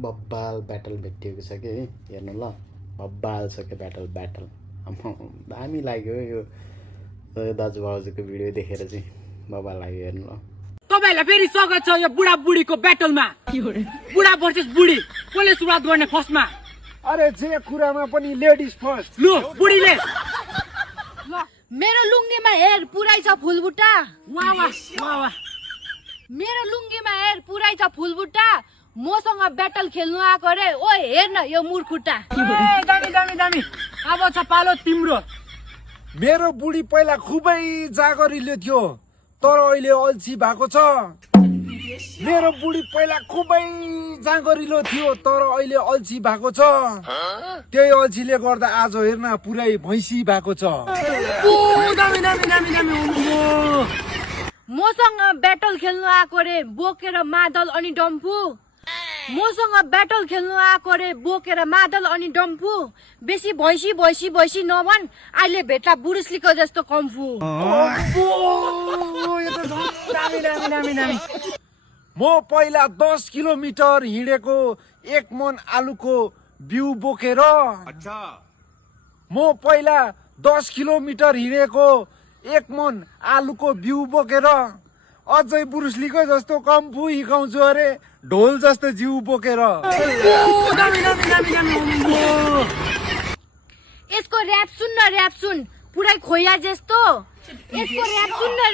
बब्बाल battle भेटिएको छ कि है हेर्नु ल बब्बाल छ के ब्याटल दामी लाग्यो यो दाजुभाउजूको भिडियो देखेर चाहिँ बब्बाल लाग्यो हेर्नु ल तपाईहरुलाई फेरि स्वागत छ यो बुढा बुढीको ब्याटलमा बुढा भर्सेस बुढी कसले सुरुवात गर्ने फर्स्टमा अरे जे कुरामा पनि लेडिज फर्स्ट लु बुढीले मेरो लुङ्गीमा हेर पुरै छ फुलबुट्टा वाह वाह वाह वाह मेरो लुङ्गीमा हेर पुरै छ फुलबुट्टा मसँग ब्याटल खेल्नु आएको रे ओ हेर न यो मुरखुट्टा दामी दामी दामी अब छ पालो तिम्रो मेरो बुढी पहिला खुबै जागरिलो थियो तर अहिले अल्छी भएको छ मेरो बुढी पहिला खुबै जागरिलो थियो तर अहिले अल्छी भएको छ त्यही अल्छीले गर्दा आज हेर्न पुरै भैँसी भएको छ दामी दामी दामी दामी मसँग ब्याटल खेल्नु आएको रे बोकेर मादल अनि डम्फु मसँग ब्याटल खेल्नु आएको रे बोकेर मादल अनि डम्फु बेसी भैँसी भैँसी भैँसी नभन अहिले भेट्ला बुरुसलीको जस्तो कम्फु दामी दामी दामी दामी म पहिला 10 किलोमिटर हिँडेको 1 मन आलुको बिउ बोकेर म पहिला 10 किलोमिटर हिँडेको 1 मन आलुको बिउ बोकेर अझै बुरुसलीको जस्तो कम्फु हिकाउँछु अरे ढोल जस्तो जिउ बोकेर दामी दामी दामी दामी यसको र्याप सुन पुरै खोया जस्तो यसको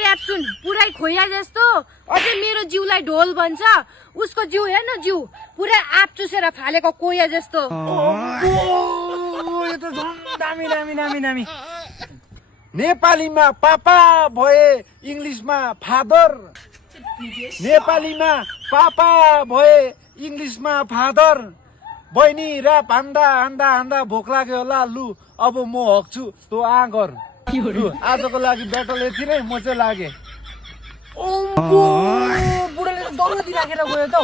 र्याप सुन पुरै खोया जस्तो अझै मेरो जिउलाई ढोल भन्छ उसको जिउ हेर्न जिउ पुरै आप चुसेर फालेको कोया जस्तो यो त दामी दामी दामी दामी नेपालीमा पापा भए इङ्ग्लिसमा फादर नेपालीमा पापा भए इङ्ग्लिसमा फादर बहिनी र्याप हान्दा भोक लाग्यो होला लु अब म हक्छु तँ आगर लु आजको लागि ब्याटल यति नै म चाहिँ लागे बुढाले त दौडी राखेर गयो त